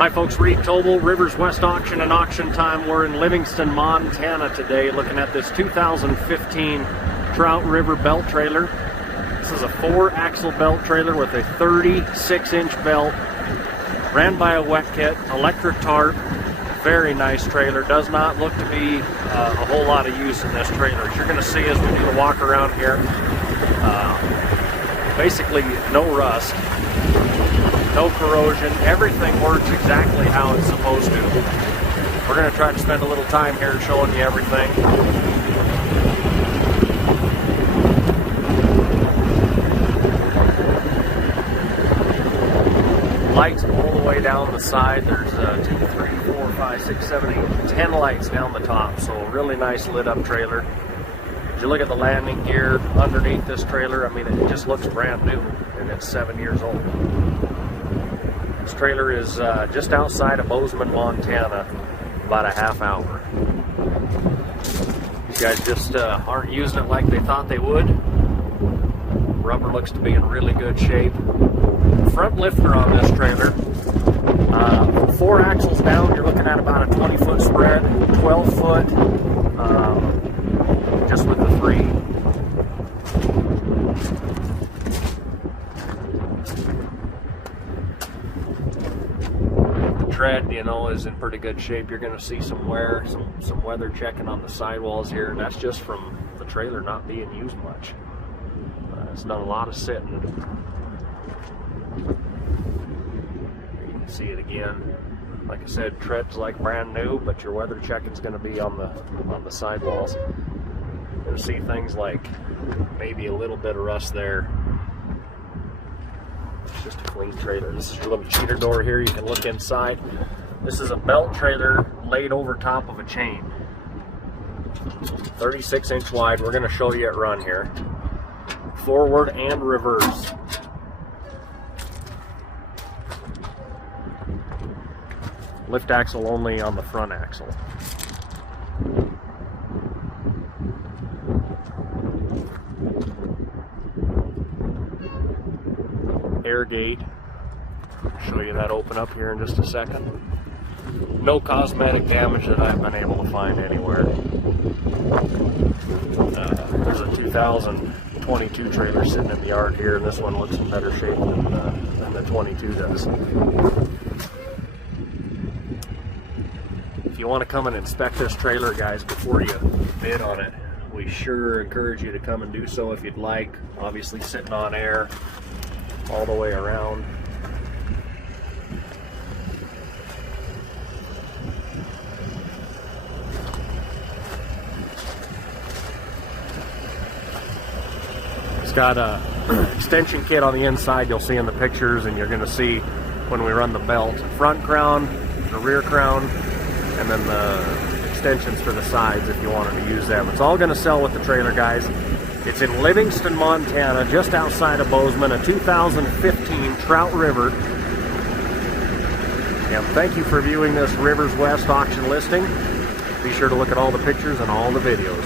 Hi folks, Reed Tobel, Rivers West Auction and Auction Time. We're in Livingston, Montana today looking at this 2015 Trout River belt trailer. This is a 4-axle belt trailer with a 36-inch belt. Ran by a wet kit, electric tarp. Very nice trailer. Does not look to be a whole lot of use in this trailer. As you're going to see as we do the walk around here, basically no rust. No corrosion, everything works exactly how it's supposed to. We're going to try to spend a little time here showing you everything. Lights all the way down the side. There's 2, 3, 4, 5, 6, 7, 8, 10 lights down the top, so a really nice lit up trailer. As you look at the landing gear underneath this trailer, I mean, it just looks brand new, and it's 7 years old. This trailer is just outside of Bozeman, Montana, about a half hour. These guys just aren't using it like they thought they would. Rubber looks to be in really good shape. Front lifter on this trailer, 4 axles down, you're looking at about a 20-foot spread, 12-foot, just with the 3. Tread, you know, is in pretty good shape. You're going to see some wear, some weather checking on the sidewalls here, and that's just from the trailer not being used much. It's done a lot of sitting. You can see it again. Like I said, tread's like brand new, but your weather checking is going to be on the sidewalls. You're going to see things like maybe a little bit of rust there. It's just a clean trailer. This is your little cheater door here. You can look inside. This is a belt trailer laid over top of a chain. 36-inch wide. We're going to show you it run here. Forward and reverse. Lift axle only on the front axle. Air gate. I'll show you that open up here in just a second. No cosmetic damage that I've been able to find anywhere. There's a 2022 trailer sitting in the yard here, and this one looks in better shape than the 22 does. If you want to come and inspect this trailer, guys, before you bid on it, we sure encourage you to come and do so if you'd like. Obviously sitting on air all the way around. It's got a extension kit on the inside you'll see in the pictures, and you're going to see when we run the belt. Front crown, the rear crown, and then the extensions for the sides if you wanted to use them. It's all going to sell with the trailer, guys. It's in Livingston, Montana, just outside of Bozeman, a 2015 Trout River. And thank you for viewing this Rivers West auction listing. Be sure to look at all the pictures and all the videos.